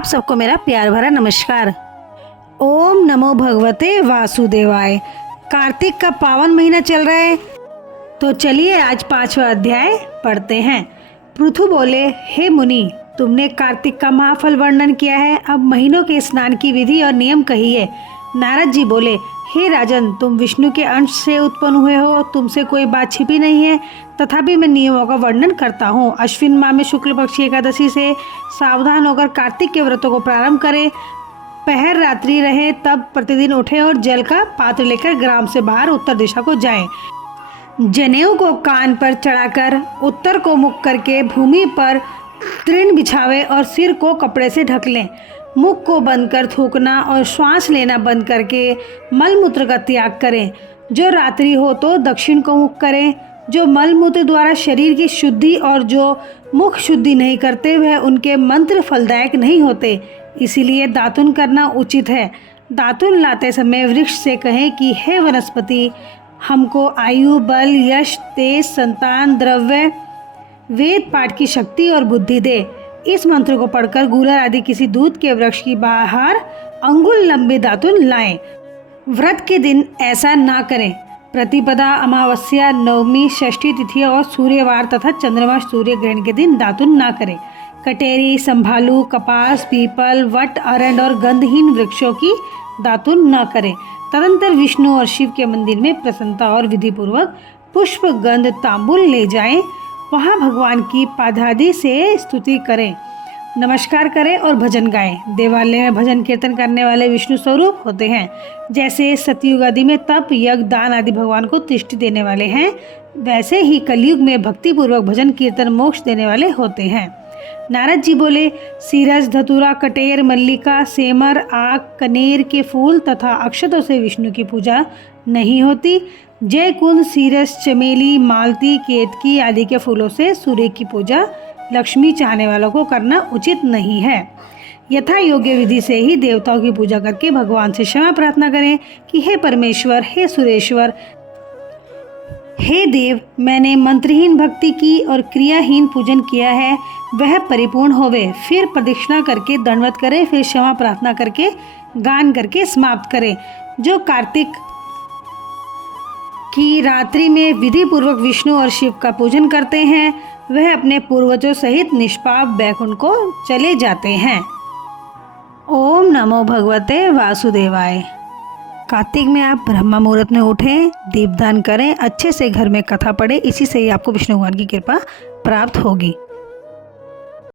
आप सबको मेरा प्यार भरा नमस्कार। ओम नमो भगवते वासुदेवाय। कार्तिक का पावन महीना चल रहा है, तो चलिए आज 5वां अध्याय पढ़ते हैं। पृथु बोले, हे मुनि, तुमने कार्तिक का महाफल वर्णन किया है, अब महीनों के स्नान की विधि और नियम कहिए। नारद जी बोले, हे राजन, तुम विष्णु के अंश से उत्पन्न हुए हो, तुमसे कोई बात छिपी नहीं है, तथापि मैं नियमों का वर्णन करता हूँ। अश्विन माह में शुक्ल पक्ष की एकादशी से सावधान होकर कार्तिक के व्रतों को प्रारंभ करें। पहर रात्रि रहे तब प्रतिदिन उठें और जल का पात्र लेकर ग्राम से बाहर उत्तर दिशा को जाएं। जनेऊ को कान पर चढ़ाकर उत्तर को मुख करके भूमि पर तृण बिछावे और सिर को कपड़े से ढक लें। मुख को बंद कर थूकना और श्वास लेना बंद करके मलमूत्र का त्याग करें। जो रात्रि हो तो दक्षिण को मुख करें। जो मलमूत्र द्वारा शरीर की शुद्धि और जो मुख शुद्धि नहीं करते वह उनके मंत्र फलदायक नहीं होते, इसीलिए दातुन करना उचित है। दातुन लाते समय वृक्ष से कहें कि हे वनस्पति, हमको आयु, बल, यश, तेज, संतान, द्रव्य, वेद पाठ की शक्ति और बुद्धि दे। इस मंत्र को पढ़कर गूलर आदि किसी दूध के वृक्ष की बाहर अंगुल लंबे दातुन लाएं। व्रत के दिन ऐसा ना करें। प्रतिपदा, अमावस्या, नवमी, षष्ठी तिथि और सूर्यवार तथा चंद्रमा सूर्य ग्रहण के दिन दातुन ना करें। कटेरी, संभालू, कपास, पीपल, वट, अरंड और गंधहीन वृक्षों की दातुन न करें। तदंतर विष्णु और शिव के मंदिर में प्रसन्नता और विधिपूर्वक पुष्प, गंध, तांबुल ले जाएं। वहाँ भगवान की पादादि से स्तुति करें, नमस्कार करें और भजन गाएं। देवालय में भजन कीर्तन करने वाले विष्णु स्वरूप होते हैं। जैसे सतयुग आदि में तप, यज्ञ, दान आदि भगवान को तुष्टि देने वाले हैं, वैसे ही कलयुग में भक्तिपूर्वक भजन कीर्तन मोक्ष देने वाले होते हैं। नारद जी बोले, सीरस, धतूरा, कटेर, मल्लिका, सेमर, आक, कनेर के फूल तथा अक्षतों से विष्णु की पूजा नहीं होती। जय कुंद, सीरस, चमेली, मालती, केतकी आदि के फूलों से सूर्य की पूजा लक्ष्मी चाहने वालों को करना उचित नहीं है। यथा योग्य विधि से ही देवताओं की पूजा करके भगवान से क्षमा प्रार्थना करें कि हे परमेश्वर, हे सुरेश्वर, हे देव, मैंने मंत्रहीन भक्ति की और क्रियाहीन पूजन किया है, वह परिपूर्ण होवे। फिर प्रदक्षिणा करके दंडवत करें, फिर क्षमा प्रार्थना करके गान करके समाप्त करें। जो कार्तिक की रात्रि में विधि पूर्वक विष्णु और शिव का पूजन करते हैं, वह अपने पूर्वजों सहित निष्पाप वैकुंठ को चले जाते हैं। ओम नमो भगवते वासुदेवाय। कार्तिक में आप ब्रह्म मुहूर्त में उठें, दीपदान करें, अच्छे से घर में कथा पढ़ें, इसी से ही आपको विष्णु भगवान की कृपा प्राप्त होगी।